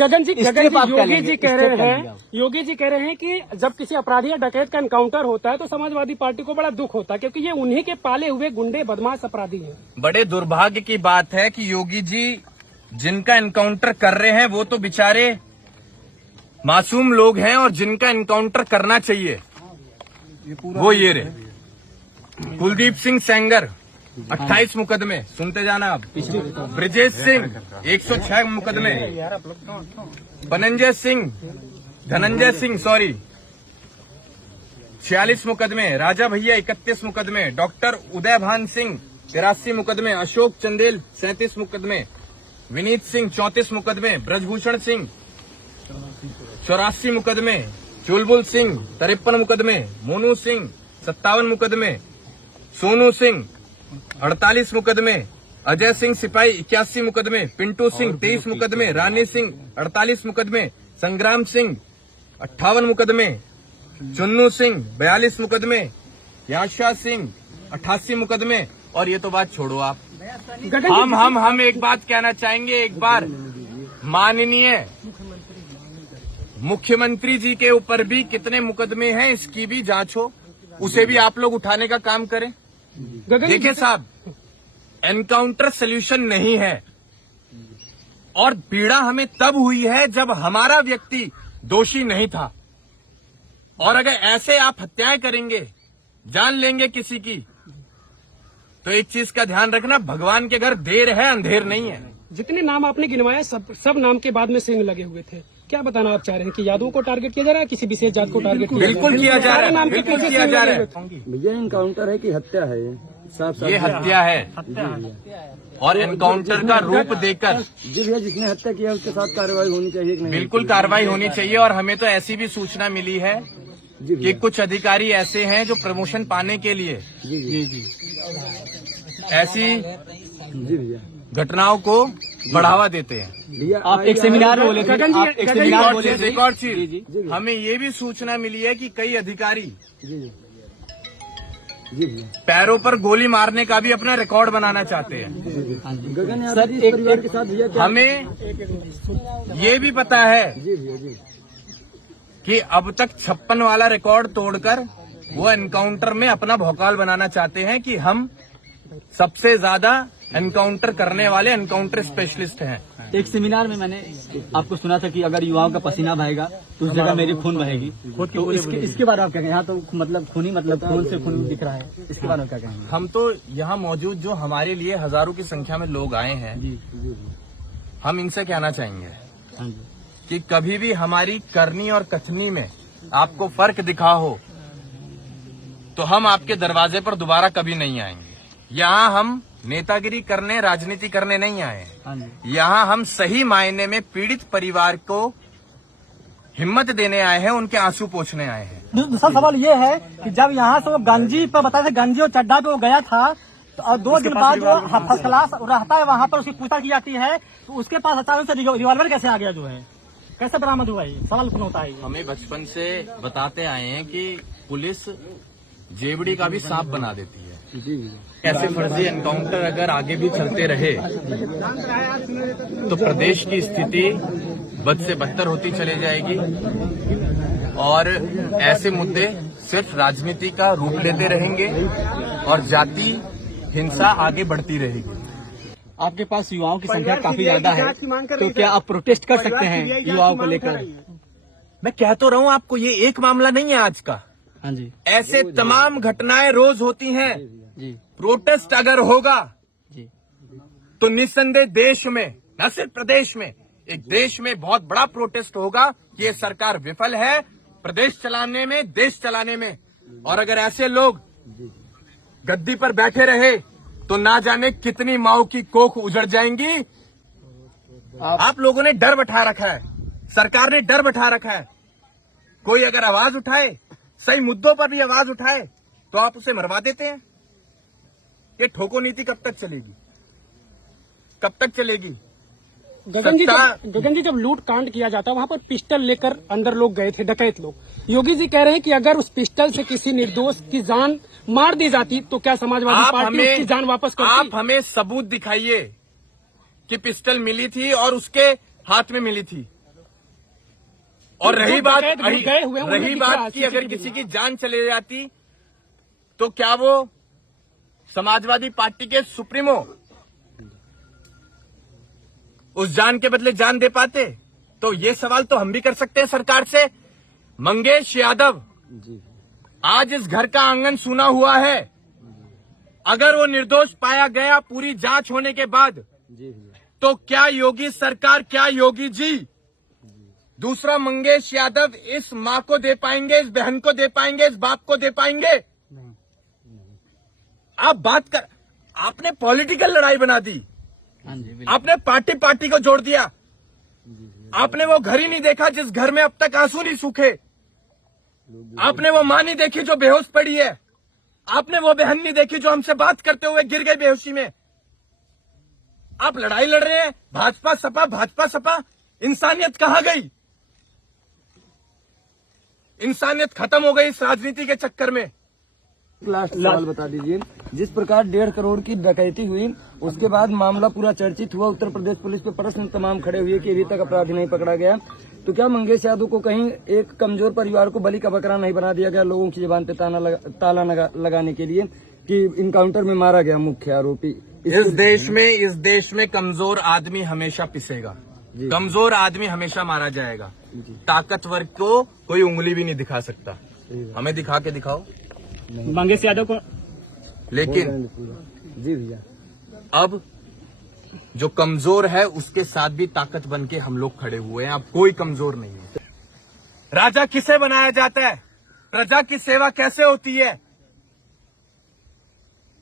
गगन जी योगी जी कह रहे हैं कि जब किसी अपराधी या डकैत का एनकाउंटर होता है तो समाजवादी पार्टी को बड़ा दुख होता है, क्योंकि ये उन्हीं के पाले हुए गुंडे बदमाश अपराधी हैं। बड़े दुर्भाग्य की बात है कि योगी जी जिनका एनकाउंटर कर रहे हैं वो तो बेचारे मासूम लोग हैं, और जिनका एनकाउंटर करना चाहिए वो ये रहे। कुलदीप सिंह सेंगर 28 मुकदमे, सुनते जाना आप। ब्रिजेश सिंह 106 मुकदमे, धनंजय सिंह 46 मुकदमे, राजा भैया 31 मुकदमे, डॉक्टर उदय भान सिंह 83 मुकदमे, अशोक चंदेल 37 मुकदमे, विनीत सिंह 34 मुकदमे, ब्रजभूषण सिंह 84 मुकदमे, चुलबुल सिंह 53 मुकदमे, मोनू सिंह 57 मुकदमे, सोनू सिंह 48 मुकदमे, अजय सिंह सिपाही 81 मुकदमे, पिंटू सिंह 23 मुकदमे, रानी सिंह 48 मुकदमे, संग्राम सिंह 58 मुकदमे, चुन्नू सिंह 42 मुकदमे, याशा सिंह 88 मुकदमे। और ये तो बात छोड़ो आप, हम एक बात कहना चाहेंगे, एक बार माननीय मुख्यमंत्री जी के ऊपर भी कितने मुकदमे हैं इसकी भी जांच हो, उसे भी आप लोग उठाने का काम करें। देखिए साहब, एनकाउंटर सॉल्यूशन नहीं है, और पीड़ा हमें तब हुई है जब हमारा व्यक्ति दोषी नहीं था। और अगर ऐसे आप हत्याएं करेंगे, जान लेंगे किसी की, तो एक चीज का ध्यान रखना, भगवान के घर देर है अंधेर नहीं है। जितने नाम आपने गिनवाए सब नाम के बाद में सिंह लगे हुए थे। क्या बताना आप चाह रहे हैं कि यादवों को टारगेट किया जा रहा है, किसी विशेष जात को टारगेट बिल्कुल किया जा रहा है, बिल्कुल किया जा रहा है। भैया इनकाउंटर है कि हत्या है? ये हत्या है, और एनकाउंटर का रूप देकर जी भैया जिसने हत्या किया उसके साथ कार्रवाई होनी चाहिए कि नहीं? बिल्कुल कार्रवाई होनी चाहिए। और हमें तो ऐसी भी सूचना मिली है कि कुछ अधिकारी ऐसे हैं जो प्रमोशन पाने के लिए ऐसी घटनाओं को बढ़ावा देते हैं। आप एक सेमिनार में बोले थे, रिकॉर्ड चीज हमें ये भी सूचना मिली है कि कई अधिकारी पैरों पर गोली मारने का भी अपना रिकॉर्ड बनाना चाहते हैं। गगन सर एक परिवार के साथ भैया हमें ये भी पता है कि अब तक 56 वाला रिकॉर्ड तोड़कर वो एनकाउंटर में अपना भौकाल बनाना चाहते हैं कि हम सबसे ज्यादा एनकाउंटर करने वाले एनकाउंटर स्पेशलिस्ट हैं। एक सेमिनार में मैंने आपको सुना था कि अगर युवाओं का पसीना बहेगा तो उस जगह मेरी खून बहेगी, तो इसके बारे में आप क्या कहेंगे? यहाँ तो मतलब खून से खून दिख रहा है, इसके बारे में क्या कहेंगे? हम तो यहाँ मौजूद जो हमारे लिए हजारों की संख्या में लोग आए हैं, हम इनसे कहना चाहेंगे कि कभी भी हमारी करनी और कथनी में आपको फर्क दिखा हो तो हम आपके दरवाजे पर दोबारा कभी नहीं आएंगे। यहाँ हम नेतागिरी करने, राजनीति करने नहीं आए हैं। यहाँ हम सही मायने में पीड़ित परिवार को हिम्मत देने आए हैं, उनके आंसू पोंछने आए हैं। दूसरा सवाल ये है कि जब यहाँ से वो गंजी पर बताया था, गंजी और चड्डा पे वो गया था, तो और 2 दिन बाद जो फर्स्ट क्लास रहता है वहाँ पर उसकी पूछताछ की जाती है, तो उसके पास अचानक से रिवॉल्वर कैसे आ गया, जो है कैसे बरामद हुआ? ये सवाल कौन होता है? हमें बचपन से बताते आए हैं कि पुलिस जेबड़ी का भी सांप बना देती है। ऐसे फर्जी एनकाउंटर अगर आगे भी चलते रहे तो प्रदेश की स्थिति बद से बदतर होती चली जाएगी, और ऐसे मुद्दे सिर्फ राजनीति का रूप लेते रहेंगे और जाति हिंसा आगे बढ़ती रहेगी। आपके पास युवाओं की संख्या काफी ज्यादा है, तो क्या आप प्रोटेस्ट कर सकते हैं युवाओं को लेकर? मैं कह तो रहा हूं आपको, ये एक मामला नहीं है आज का। हाँ जी, ऐसे तमाम घटनाएं रोज होती हैं जी। प्रोटेस्ट अगर होगा जी तो निस्संदेह देश में, न सिर्फ प्रदेश में, एक देश में बहुत बड़ा प्रोटेस्ट होगा कि ये सरकार विफल है प्रदेश चलाने में, देश चलाने में। और अगर ऐसे लोग गद्दी पर बैठे रहे तो ना जाने कितनी माओ की कोख उजड़ जाएंगी। आप लोगों ने डर बैठा रखा है, सरकार ने डर बैठा रखा है। कोई अगर आवाज उठाए, सही मुद्दों पर भी आवाज उठाए, तो आप उसे मरवा देते हैं। ये ठोको नीति कब तक चलेगी? कब तक चलेगी? गगन जी जब लूट कांड किया जाता है वहाँ पर पिस्टल लेकर अंदर लोग गए थे, डकैत लोग। योगी जी कह रहे हैं कि अगर उस पिस्टल से किसी निर्दोष की जान मार दी जाती तो क्या समाजवादी पार्टी उसकी जान वापस करती? आप हमें सबूत दिखाइए कि पिस्टल मिली थी और उसके हाथ में मिली थी। और रही बात डकैत लोग गए हुए हैं, उन्हें रही दिख रहा है बात की अगर CCTV किसी की जान चली जाती तो क्या वो समाजवादी पार्टी के सुप्रीमो उस जान के बदले जान दे पाते? तो ये सवाल तो हम भी कर सकते हैं सरकार से। मंगेश यादव आज इस घर का आंगन सूना हुआ है। अगर वो निर्दोष पाया गया पूरी जांच होने के बाद, तो क्या योगी सरकार, क्या योगी जी दूसरा मंगेश यादव इस मां को दे पाएंगे, इस बहन को दे पाएंगे, इस बाप को दे पाएंगे? आप बात कर, आपने पॉलिटिकल लड़ाई बना दी, आपने पार्टी को जोड़ दिया। आपने वो घर ही नहीं देखा जिस घर में अब तक आंसू नहीं सूखे। आपने वो मां नहीं देखी जो बेहोश पड़ी है। आपने वो बहन नहीं देखी जो हमसे बात करते हुए गिर गई बेहोशी में। आप लड़ाई लड़ रहे हैं भाजपा सपा। इंसानियत कहां गई? इंसानियत खत्म हो गई इस राजनीति के चक्कर में। लास्ट सवाल बता दीजिए, जिस प्रकार 1.5 करोड़ की डकैती हुई उसके बाद मामला पूरा चर्चित हुआ, उत्तर प्रदेश पुलिस पे प्रश्न तमाम खड़े हुए कि अभी तक अपराधी नहीं पकड़ा गया, तो क्या मंगेश यादव को कहीं एक कमजोर परिवार को बलि का बकरा नहीं बना दिया गया लोगों की जुबान पे ताला लगाने के लिए कि इनकाउंटर में मारा गया मुख्य आरोपी? इस देश में कमजोर आदमी हमेशा पिसेगा, कमजोर आदमी हमेशा मारा जाएगा। ताकतवर को कोई उंगली भी नहीं दिखा सकता। हमें दिखा के दिखाओ मंगेश यादव को। लेकिन जी भैया, अब जो कमजोर है उसके साथ भी ताकत बन के हम लोग खड़े हुए हैं। अब कोई कमजोर नहीं है। राजा किसे बनाया जाता है? प्रजा की सेवा कैसे होती है?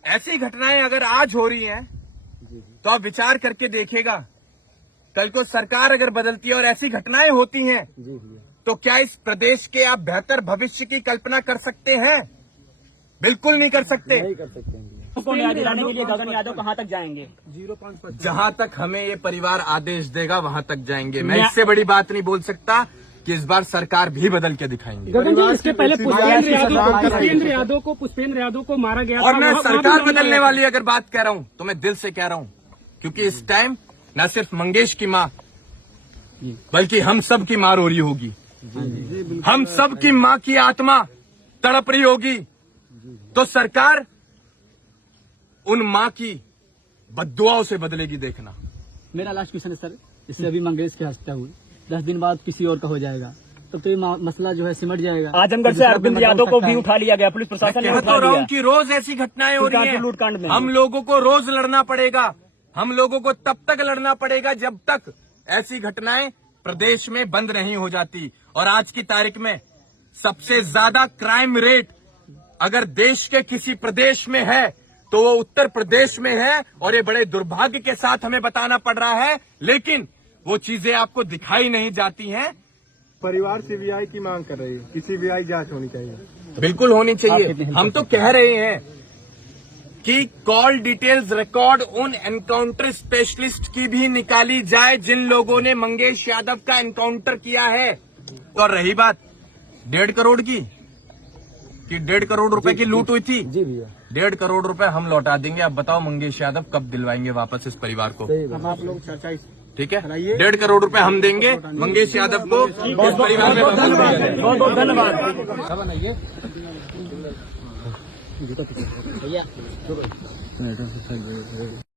ऐसी घटनाएं अगर आज हो रही हैं तो आप विचार करके देखिएगा, कल को सरकार अगर बदलती है और ऐसी घटनाएं होती हैं तो क्या इस प्रदेश के आप बेहतर भविष्य की कल्पना कर सकते हैं? बिल्कुल नहीं कर सकते। नहीं कर सकते हैं। उसको न्याय दिलाने के लिए गगन यादव कहां तक जाएंगे? जहां तक हमें ये परिवार आदेश देगा वहां तक जाएंगे। मैं इससे बड़ी बात नहीं बोल सकता कि इस बार सरकार भी बदल के दिखाएंगे। गगन जी, इसके पहले पुष्पेंद्र यादव को मारा गया और था। मैं वहाँ सरकार भी बदलने वाली अगर बात कह रहा हूं तो मैं दिल से कह रहा हूं, क्योंकि इस टाइम न सिर्फ मंगेश की मां बल्कि हम सब की मां रो रही होगी। हम सब की मां की आत्मा तड़प रही होगी। तो सरकार उन मां की बद्दुआओं से बदलेगी, देखना। मेरा लास्ट क्वेश्चन है सर, इससे अभी मंगेश की हत्या हुई, 10 दिन बाद किसी और का हो जाएगा, तब तो ये मसला जो है सिमट जाएगा। आजमगढ़ से अरविंद यादव को भी उठा लिया गया, पुलिस प्रशासन ने कह उठा तो रहा लिया। हूं कि रोज ऐसी घटनाएं हो रही हैं। लूटकांड में हम लोगों को रोज लड़ना पड़ेगा। हम लोगों को तब तक लड़ना पड़ेगा जब तक ऐसी घटनाएं प्रदेश में बंद नहीं हो जाती। और आज की तारीख में सबसे ज्यादा क्राइम रेट अगर देश के किसी प्रदेश में है तो वो उत्तर प्रदेश में है। और ये बड़े दुर्भाग्य के साथ हमें बताना पड़ रहा है, लेकिन वो चीजें आपको दिखाई नहीं जाती हैं। परिवार सीबीआई की मांग कर रही है कि सीबीआई जांच होनी चाहिए। बिल्कुल होनी चाहिए। हम तो कह रहे हैं कि कॉल डिटेल्स रिकॉर्ड उन एनकाउंटर स्पेशलिस्ट की भी निकाली जाए जिन लोगों ने मंगेश यादव का एनकाउंटर किया है। और रही बात 1.5 करोड़ की, कि 1.5 करोड़ रुपए की लूट हुई थी, जी भैया, 1.5 करोड़ रुपए हम लौटा देंगे। अब बताओ मंगेश यादव कब दिलवाएंगे वापस इस परिवार को? आप लोग चर्चा ठीक है, 1.5 करोड़ रुपए हम देंगे मंगेश यादव को इस परिवार में। बहुत बहुत धन्यवाद।